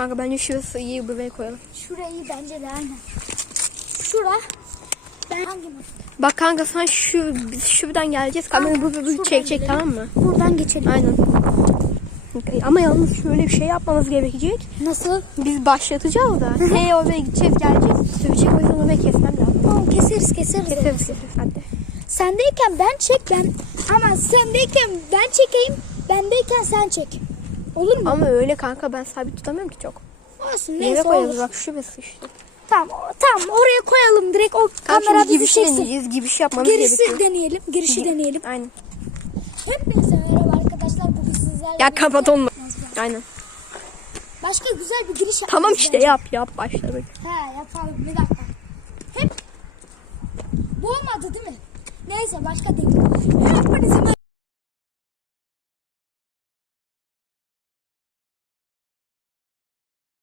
Kanka bence şurası iyi buraya koyalım. Şurayı bence de aynen. Şura. Ben hangi? Bak kanka sen şu biz şuradan geleceğiz. Kamera bu bu çekecek tamam mı? Buradan geçelim. Aynen. Ama yalnız şöyle bir şey yapmamız gerekecek. Nasıl? Biz başlatacağız da. Hey oraya gideceğiz geleceğiz. Sövecek o yüzden oraya kesmem lazım. Tamam keseriz keseriz. Keseriz keseriz hadi. Sendeyken ben çek ben. Ama sendeyken ben çekeyim. Bendeyken sen çek. Olur mu? Ama öyle kanka ben sabit tutamıyorum ki çok. Olsun neyse koyarız olur. bak şurası işte. Tamam o- tamam oraya koyalım direkt o kamera bizi giriş çeksin. deneyeceğiz. Giriş yapmamız Girişi gerekiyor. deneyelim. Girişi deneyelim. Aynen. Hepinize merhaba arkadaşlar. Bugün sizlerle Ya birlikte- kapat onu. Aynen. Başka güzel bir giriş yapmamız Tamam işte yap yap başladık. He yapalım bir dakika. Hep bu olmadı değil mi? Neyse başka değil. Hepinize merhaba.